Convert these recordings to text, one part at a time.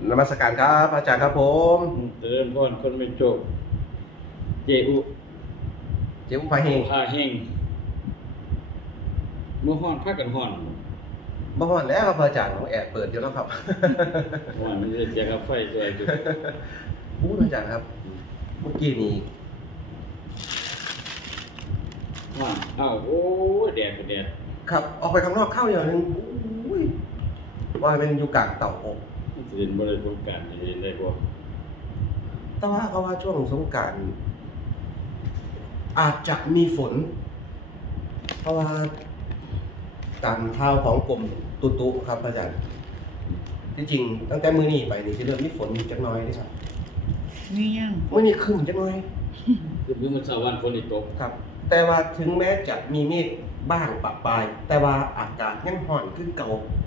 นมัสการครับอาจารย์ครับผมเจริญพรคนไม่โจกเจอุเจ้าพาเฮงพาเฮงเมื่อฮ้อนพากันฮ้อนบ่ฮอดแล้วครับอาจารย์ผมแอบเปิดอยู่แล้วครับฮ้อนมันจะเสียกับไฟสวยจุดอู้อาจารย์ครับเมื่อกี้นี้ฮ้อนอ้าวโอ้ยแดดก็แดดครับออกไปข้างนอกเข้าอย่างนึงอุ้ยว่าเป็นอยู่กลางเต่าอบมันสิเห็นบ่ได้สงกรานต์สิเห็นได้บ่แต่ว่าเขาว่าช่วงสงกรานต์อาจจะมีฝน เพราะว่าการข่าวของกรมตุตุครับอาจารย์ที่จริงตั้งแต่มื้อนี้ไปนี่สิเริ่มมีฝนอยู่จักหน่อยเด้ครับนี่ยังมื้อนี้ครึ้มจักหน่อยคือมื้อเช้าวันฝนสิตกครับ แต่ว่าถึงแม้จะมีเมฆบ้างปะปลาย แต่ว่าอากาศยังร้อนขึ้นเก่า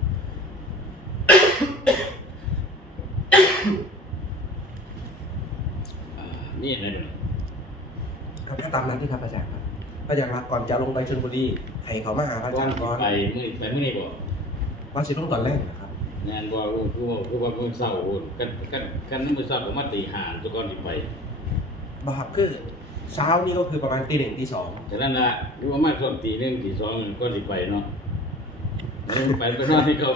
นี่อะไรเด้อครับถ้าตามนั้นที่ครับอาจารย์ครับอาจารย์ครับก่อนจะลงไปชลบุรีให้เขามาหาพระอาจารย์ก่อนไปมื้อนี้บ่ว่าสิลงตอนแรกนะครับงานบ่คือว่ามื้อเช้าโอนกันมื้อเช้าก็มาตี5ตุก่อนสิไปบาปคือเช้านี่ก็คือประมาณตี 1 ตี 2 ฉะนั้นน่ะคือว่ามาช่วงตี 1ตี 2ก็สิไปเนาะไปนอนที่เขา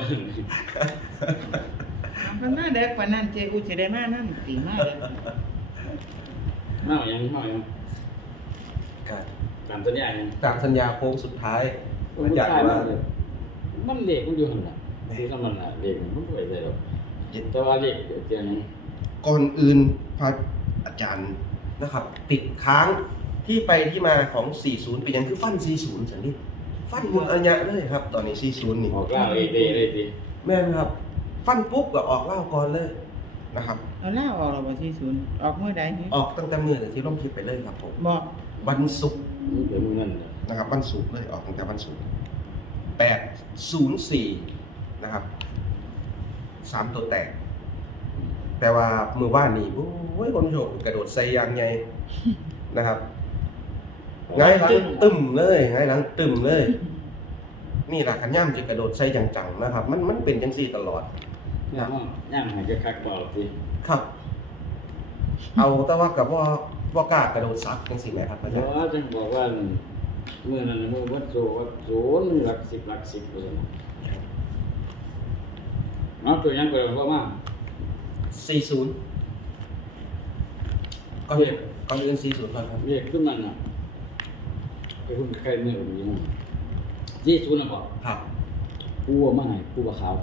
มันมาเด็กกว่านั้นเจอูสิได้มานั่นตีมาเลยเมายังเมายังครับตามสัญญายังตามสัญญาโค้งสุดท้ายอาจารย์ว่ามันเล็กมันอยู่หั่นน่ะคือถ้ามันน่ะเล็กมันบ่ได้หรอกแต่ว่าเล็กเดี๋ยวนึงก่อนอื่นพระอาจารย์นะครับ ติดค้างที่ไปที่มาของ 40 เป็นยังคือฟัน 40สันนี่ฟันมุนอัญญะเลยครับ ตอนนี้ 40 นี่ออกล่าเลยเลยติแม่นครับ ฟันปุ๊บก็ออกเล่าก่อนเลยนะครับเอาล่าออกแล้วบ่ที่ศูนย์ออกเมื่อใดนี่ออกตั้งแต่มื้อที่ร่มคลิปไปเลยครับผมบอกวันศุกร์มันเกิดมื้อนั้นน่ะนะครับวันศุกร์เลยออกตั้งแต่วันศุกร์804นะครับ3ตัวแตก แต่ว่ามือว่านนี่โอ้ยคนโยกกระโดดใส่ยางใหญ่นะครับง่ายหลังตึมเลยง่ายหลังตึมเลย นี่แหละขันย่ำจะกระโดดใส่จังๆนะครับ มันเป็นจังซี่ตลอดย่างให้คักๆบ่ติครับ เอาแต่ว่ากับว่ากล้ากระโดดซักจังซี่แหมครับอาจารย์เพราะจังบอกว่ามื้อนั้นมื้อวัดโซวัดศูนย์หลัก10หลัก10ว่าซั่นเนาะตัวยังก็บ่มา 40ก่อนอื่น40ก่อนครับเรียกขึ้นมันน่ะไปหุ้นใครมื้อนี้ยี่ศูนย์น่ะบ่ครับปูมาให้ปูบ่ขาว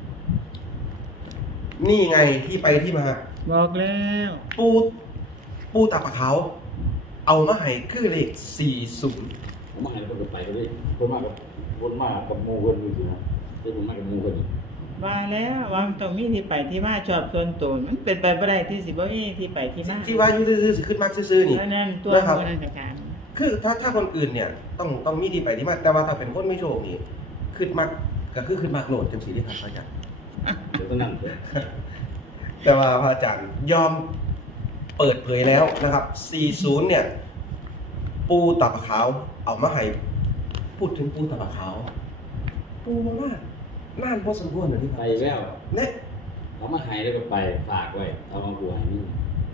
นี่ไงที่ไปที่มาบอกแล้วปูตาปะเขาเอามาให้คือเลข40 ผมมาให้เพิ่นก็ไปเลยคนมากับหมู่เพิ่นอยู่สินะแต่ผมมากับหมู่เพิ่นว่าแล้ววางตรงมีที่ไปที่มาชอบส่วนตัวมันเป็นไปบ่ได้ที่สิบ่มีที่ไปที่มาที่ว่าอยู่ซื่อๆสิขึ้นมากซื่อๆนี่เพราะนั้นตัวนะครับผู้ราชการคือถ้าคนอื่นเนี่ยต้องมีที่ไปที่มาแต่ว่าถ้าเป็นคนไม่โชคนี่ขึ้นมากก็คือขึ้นมากโหลดจังสีที่ครับพระอาจารย์เดี๋ยวเท่านั้นเด้อแต่ว่าพระอาจารย์ยอมเปิดเผยแล้วนะครับ 40 เนี่ย ปูตาปะขาวเอามาให้พูดถึงปูตาปะขาวปูมากๆนานพอสมควรนะที่คไปรับแล้วเนี่ยเอามาให้แล้วก็ไปฝากไว้เอามาบัวให้นี่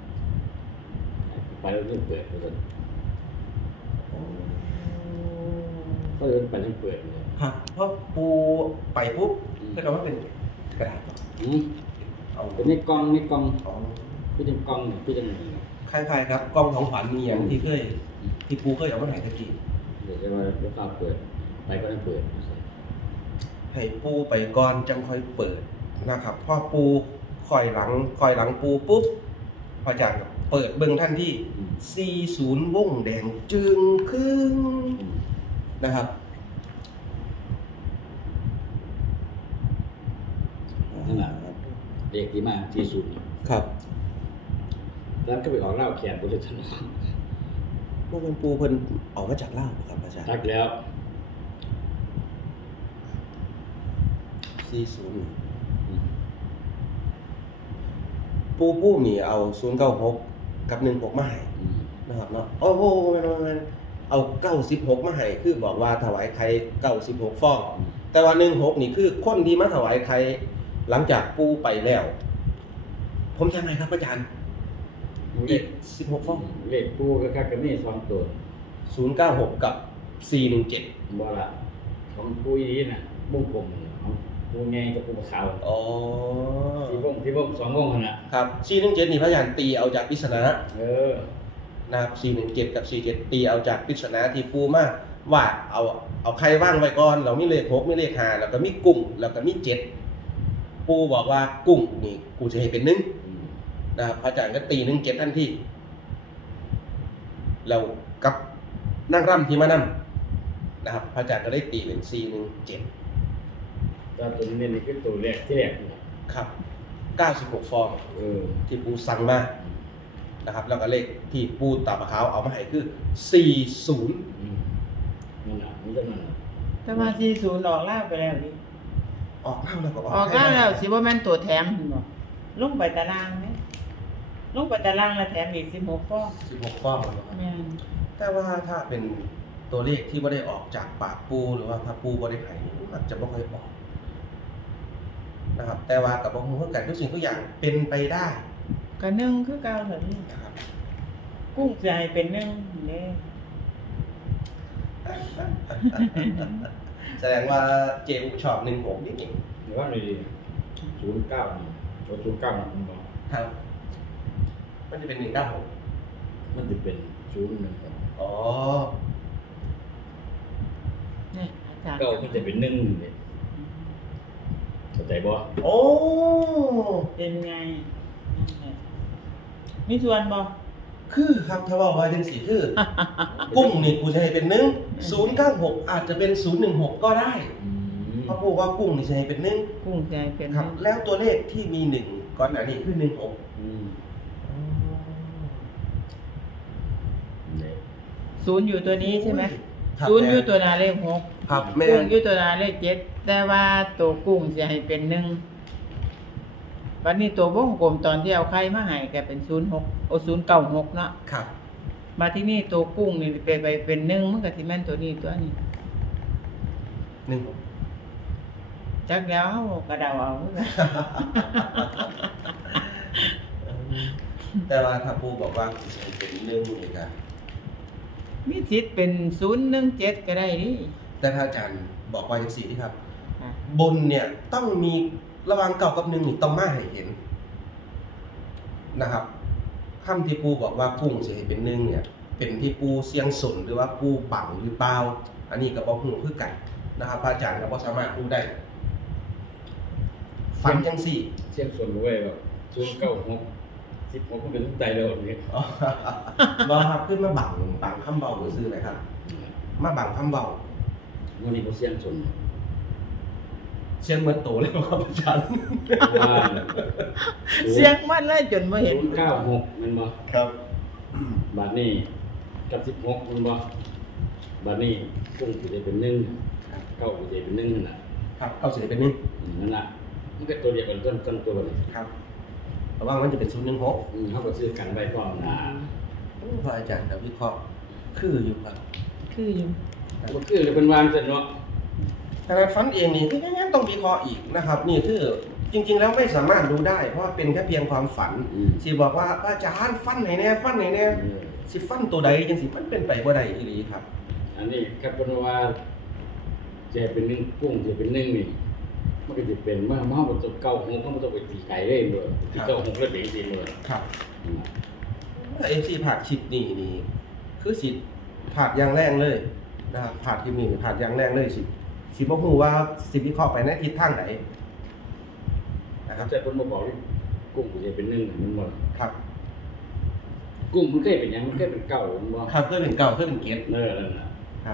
ไปแล้วเพิ่งเปิดไปซั่นก็เอิ้นไปเพิ่งเปิดเลยครับเพราะปูไปปุ๊บก็จะว่าเป็นกระดาษอืมเอาเป็นในกล่องของคือจังกล่องนี่คือจังนี่คล้ายๆครับกล้องของขวัญมีอย่างที่ปูเคยเอามาให้ตะกี้เดี๋ยวจะว่าลูกค้าเปิดไปก็ได้เปิดให้ปูไปก่อนจังค่อยเปิดนะครับพอปูคอยหลังปูปุ๊บพระอาจารย์ก็เปิดเบิ่งท่านที่40วงแดงจึงครึ่งนะครับนั่นแหละเด็กที่มาที่สุดครับแล้วก็ไปออกเหล้าแขนบริษัทพวกเป็นปูเพิ่นออกมาจากลาวครับอาจารย์ทักแล้ว 40ปูนี่เอา096กับ16มาให้นะครับเนาะโอ้โหแม่นเอา96มาให้คือบอกว่าถวายไข่96ฟองแต่ว่า16นี่คือคนที่มาถวายไข่หลังจากปูไปแล้วผมจำไหนครับอาจารย์เลอีขก16ฟองเลขปูก็ก็มี2ตัว 096 กับ417 บ่ล่ะของปูอีนี้น่ะวงกลมของปูใหญ่กับปูขาวอ๋อที่วง2วงนั่นน่ะครับ417นี่พระอาจารย์ตีเอาจากปริศนาเออนะครับ417กับ47ตีเอาจากปริศนาที่ปูมาว่าเอาใครว่างไว้ก่อนเรามีเลข6มีเลข5แล้วก็มีกุ้งแล้วก็มี7ปูบอกว่ากุ้งนี่กูจะให้เป็น1นะครับพระอาจารย์ก็ตี17ทันทีแล้วกับนั่งร่ำที่มานั่นะครับพระอาจารย์ก็ได้ตีเป็น417 ตอนตัวนี้นี่คือตัวแรกที่แรกนี่ครับ96ฟองเออที่ปูสั่งมานะครับแล้วก็เลขที่ปูตาปะขาวเอามาให้คือ40 นั่นน่ะมันจะนั่นน่ะแต่ว่า40ออกแล้วไปแล้วดิออกแล้วก็ออกแล้วสิบ่แม่นตัวแถมบ่ลงไปตารางไหมลงไปตารางแล้วแถมอีก16ฟอง 16ฟองแล้วครับแม่นแต่ว่าถ้าเป็นตัวเลขที่ไม่ได้ออกจากปากปูหรือว่าพระปูไม่ได้ให้มันจะไม่ค่อยออกนะครับแต่ว่ากับบ่ฮู้คือกันทุกสิ่งทุกอย่างเป็นไปได้ก็หนึ่งคือเก่าเท่านี้นะครับกุ้งสิให้เป็น1เด้แสดงว่าเจอุชอบ16นิดหนึ่งเดี๋ยวว่าดีๆ09นี่ตัว09นะผมบอกครับมันจะเป็น196 มันจะเป็น01ครับอ๋อนี่อาจารย์เก้ามันจะเป็น1นี่เข้าใจบ่โอ้เป็นไงมีส่วนบ่คือครับถ้าว่าจังสีคือ กุ้งนี่กูจะให้เป็น096อาจจะเป็น016ก็ได้เพราะพูดว่ากุ้งนี่จะให้เป็น1 กุ้งสิให้เป็นครับ แล้วตัวเลขที่มี1ก่อนหน้านี้คือ16 ศูนย์อยู่ตัวนี้ใช่ไหมครับศูนย์อยู่ตัวหน้าเลข6 ครับแม่กุ้งอยู่ตัวหน้าเลข7แต่ว่าตัวกุ้งสิให้เป็น1วันนี้ตัววงกลมตอนที่เอาไข่มาให้ก็เป็น06โอ้096เนาะครับมาที่นี่ตัวกุ้งนี่ไปเป็น1มันก็สิแม่นตัวนี้ตัวนี้ 16 จักแล้วเฮาก็เดาเอาแต่ว่าถ้าปูบอกว่ากูจะให้เป็น1นี่ครับมีสิทธิ์เป็น017ก็ได้ดิแต่ถ้าอาจารย์บอกว่าจังซี่ที่ครับอ่ะบนเนี่ยต้องมีระหว่างเก่ากับ1นี่ต้องมาให้เห็นนะครับคำที่ปูบอกว่ากุ้งจะให้เป็น1เนี่ยเป็นที่ปูเสียงสนหรือว่าปูปังหรือเปล่าอันนี้ก็บ่ฮู้คือกันนะครับพระอาจารย์ก็บ่สามารถรู้ได้ฝันจังซี่เสียงส่วนไว้แบบ096 16มันเป็นใจแล้วนี่อ๋อ บ่ครับขึ้นมาบังคำเบาหรือซื้อไหมครับ มาบังคำเบาวันนี้บ่เสียงส่วนเชียงเหมือนโตเลยครับอาจารย์ว่าเสียงมันเลยจนบ่เห็น 096มันบ่ครับบาทนี้กับ16มันบ่บาทนี้กุ้งสิได้เป็น1เก้าสิได้เป็น1นั่นน่ะครับเข้าสิเป็นหนึ่งนั่นน่ะมันก็ตัวเดียวกันต้นตัวนี่ครับระวังมันจะเป็น016 เฮาก็ซื้อกันไว้พร้อมนะพระอาจารย์แต่วิเคราะห์คืออยู่ครับคืออยู่บ่คือเลยเพิ่นวางซั่นเนาะขนาดฟันเองนี่ก็ยังต้องวิเคราะห์อีกนะครับ นี่คือจริง ๆ แล้วไม่สามารถรู้ได้ เพราะว่าเป็นแค่เพียงความฝันสิบอกว่าพระอาจารย์ฟันไหนแน่ฟันไหนแน่สิฟันตัวใดจังสิมันเป็นไปบ่ได้อีหลีครับอันนี้ครับเพิ่นว่าจะเป็น1กุ้งจะเป็น1นี่มันก็จะเป็นมาบ่ต้องเก้าหกมันต้องไปตีไก่เลยบ่ตีเก้าหกแล้วเป็นจังซี่บ่ครับเอฟซีผ่านชิปนี่คือสิผ่านอย่างแรงเลยนะครับผ่านที่มีผ่านอย่างแรงเลยสิบ่ฮู้ว่าสิวิเคราะห์ไปในทิศทางไหนนะครับแต่เพิ่นบ่บอกว่ากุ้งจะเป็น1มันบ่ครับกุ้งมันเคยเป็นหยังมันเคยเป็นเก่ามันบ่ครับเพื่อเป็นเก่าเพื่อเป็นเกียรตินั่นน่ะครับ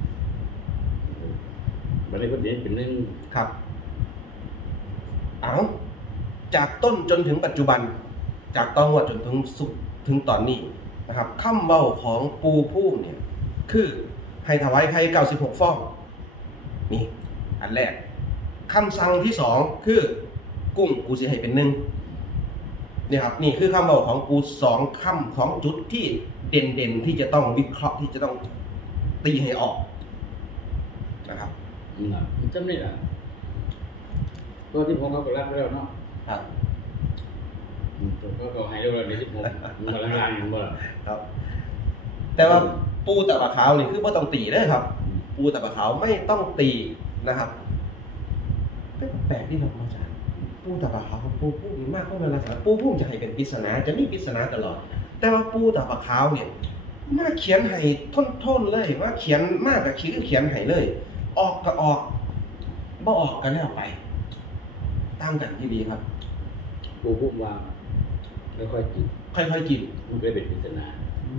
บัดนี้เพิ่นเห็นเป็น1 ครับเอาจากต้นจนถึงปัจจุบัน จากตอนวัดจนถึงสุดถึงตอนนี้นะครับคำเว้าของปูผู้เนี่ยคือให้ถวายไข่96ฟองนี่อันแรกคำสั่งที่2คือกุ้งกูสิให้เป็น1เนี่ยครับนี่คือคำเว้าของปู2คำของจุดที่เด่นๆที่จะต้องวิเคราะห์ที่จะต้องตีให้ออกนะครับน่ะมันจำได้ล่ะตัวที่ผมเขาก็รับแล้วเนาะครับก็ให้เรียกว่าใน16มันกำลังล่างมันบ่ล่ะครับ แต่ว่าปูตะปะขาวนี่คือไม่ต้องตีเด้อครับ ปูตะปะขาวไม่ต้องตีนะครับเป็นแปลกที่เราเข้าใจปูตะปะขาวกับปูพุ่งนี่มากเข้าในลักษณะปูพุ่งจะให้เป็นปริศนาจะมีปริศนาตลอด แต่ว่าปูตะปะขาวเนี่ยมาเขียนให้ท่นๆเลยมาเขียนมากกับเขียนให้เลย ออกก็ออกบ่ออกก็แล้วไปตั้งกันที่ดีครับปูพุ่มวางค่อยๆกินค่อยๆกินมันก็เป็นปริศนา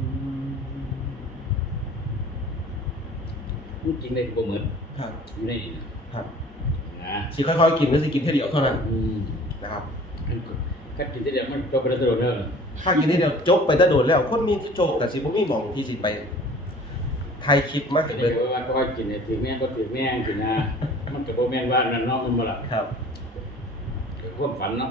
มันกินได้บ่เหมือนครับอยู่ในนี่นะครับ นะสิค่อยๆกินก็สิกินแค่เดียวเท่านั้น นะครับถ้ากินได้เดี๋ยวมันจบไปแล้วตลอดเด้อถ้ากินได้เดียวจบไปแตะโดดแล้ว คนมีโจกแต่สิบ่มีหม่องที่สิไปไทยคลิปมากก็เลได้ยว่าค่อยๆกินเนี่ยถือแม่ก็ถือแม่กินนะมันก็บ่แม่นว่านั่นเนาะมันบ่ล่ะครับความฝันเนาะ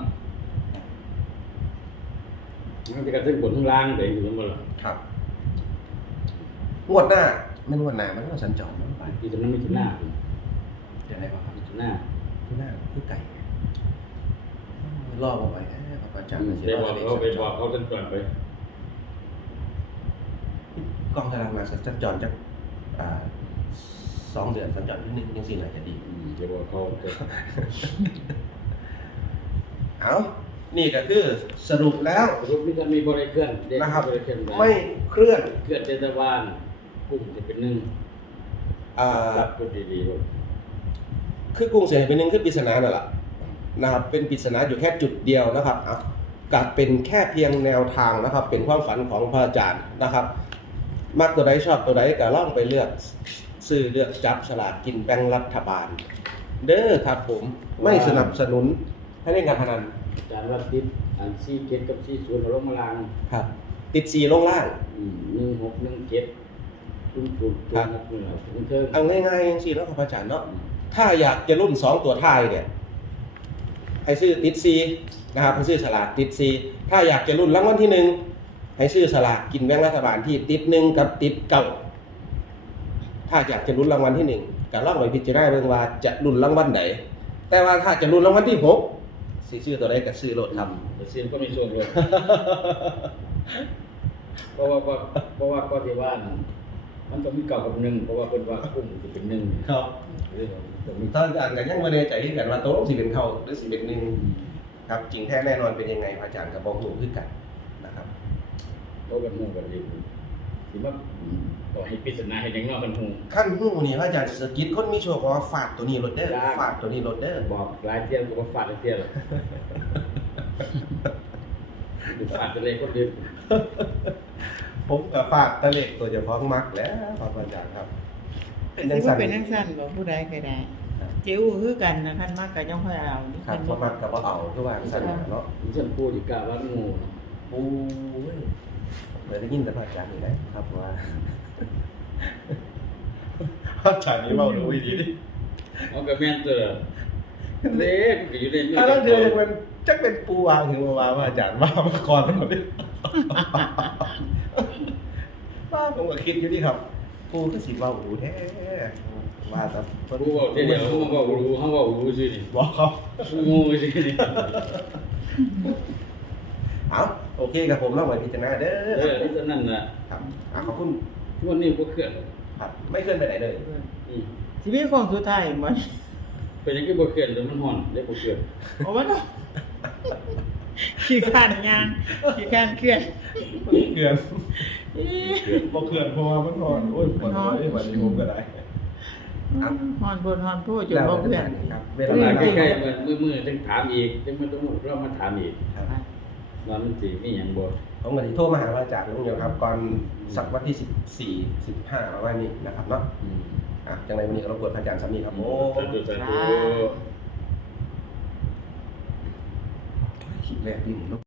มันจะกระทึกบนข้างล่างไปอยู่มันบ่ล่ะครับงวดหน้าไม่งวดหน้ามันก็สัญจรมันไปที่ตรงนั้นมีทุนหน้าจะได้ป่ะครับมีทุนหน้าที่หน้าคือไก่รอบเอาไว้ครับอาจารย์ได้บอกเขาไปบอกเขาจนก่อนไปกองกำลังมาสัญจรจาก2 เดือนสัญจรที่1ยัง4น่าจะดีจะบอกเขาเอานี่ก็คือสรุปแล้วรูปนี้จะมีบริเคลื่อนเด็กนะครับบริเคลื่อนไม่เคลื่อนเคลื่อนเจตวานกุ้งจะเป็นหนึ่ง รับก็ดีๆลูกคือกรุงเสียงเป็นหนึ่งคือปริศนานั่นแหละนะครับเป็นปริศนาอยู่แค่จุดเดียวนะครับกลับเป็นแค่เพียงแนวทางนะครับ เป็นความฝันของพระอาจารย์นะครับมักตัวใดชอบตัวใดก็ล่องไปเลือกซื้อเลือกจับฉลากกินแบ่งรัฐบาล เด้อครับผมไม่สนับสนุนให้เล่นการพนันอาจารย์รับติดอันซี่เก็ดกับซี่ศูนย์ลงมาลางครับ ติด4ลงล่าง 1617ตุ้มตุ้มตุ้มตุ้มตุ้มเทิงเอาง่ายๆอย่างนี้แล้วครับอาจารย์เนาะถ้าอยากจะรุ่น2ตัวท้ายเนี่ยให้ซื้อติด4นะครับให้ซื้อฉลากติด4ถ้าอยากจะรุ่นรางวัลที่1ให้ซื้อฉลากกินแบ่งรัฐบาลที่ติด1กับติด9ถ้าอยากจะรุ่นรางวัลที่1ก็ลองไปพิจารณาเบิ่งว่าจะรุ่นรางวัลไหนแต่ว่าถ้าจะรุ่นรางวัลที่6สิซื้อตัวใดก็ซื้อโลดครับแต่เซียนก็มีส่วนเลยเพราะว่าก็ที่ว่ามันต้องมีเก่ากับหนึ่งเพราะว่าเป็นว่ากุ้งจะเป็นหนึ่งครับเรื่องของมีตอนอ่านกันยังบ่แน่ใจคือกันว่าตกลงสิเป็นเข้าหรือสิเป็น1ครับจริงแท้แน่นอนเป็นยังไงพระอาจารย์ก็บ่ฮู้คือกันนะครับเพราะกันหูกันดีที่ว่าต่อให้ปริศนาให้ยังนอกกันหูขั้นฮู้นี่พระอาจารย์สะกิดคนมีโชคว่าฟาดตัวนี้รถเด้อจ้าฟาดตัวนี้รถเด้อบอกหลายเที่ยวก็ฟาดหลายเที่ยวดูฟาดไปเลยคนเดียวผมก็ฟาดตะเล็กตัวเจะฟ้าของมักแล้วครับอาจารย์ครับเป็นจังซั่นเป็นจังซั่นบ่ผู้ใดก็ได้จิ้วคือกันนะคันมักก็ย่อมค่อยเอานี่ครับบ่มักก็บ่เอาคือว่าซั่นเนาะผมเชื่อพูดอีกกะว่างูโอ้ยเคยได้ยินแต่พระอาจารย์นี่แหละครับว่า พระอาจารย์นี่เว้ารู้อีหลีดิเอากระแม่นตัวเล็กก็อยู่ในมือถ้าเราเดือจะเป็นจักเป็นปูวางถึงว่าพระอาจารย์ว่ามาก่อนแล้วดิว่าผมก็คิดอยู่ดิครับปูก็สิเว้าหูแท้ว่าแต่เพิ่นกูบอกเดี๋ยวเขาบอกรู้เขาบอกรู้สิบอกครับงูสิเอาโอเคครับผมแล้วไว้พิจารณาเด้อนี่ตอนนั้นน่ะครับขอบคุณวันนี้ก็เคลื่อนครับไม่เคลื่อนไปไหนเลยชีวิตของสุดท้ายบ่เป็นยังไงบ่เคลื่อนแต่มันห่อนได้บ่เคลื่อนโอ้มันขี้ข้านงานขี้ข้านเคลื่อนเขื่อนบ่เขื่อนเพราะว่ามันนอนโอ้ยปวดหัวที่วันนี้ผมก็ได้ฮอนโพดฮอนโพดจนบ่เคลื่อนครับเวเวลาลาใกล้ๆมือๆต้องถามอีกจังมันต้องเรามาถามอีกครับว่ามันสิมีหยังบ่ผมก็สิโทรมาหาอาจารย์ลุงเดียวครับก่อนสักวันที่14 15ประมาณนี้นะครับเนาะจังไดวันนี้ก็รบกวนอาจารย์สามีครับโอ้สาธุสาธุคิดแรกดิน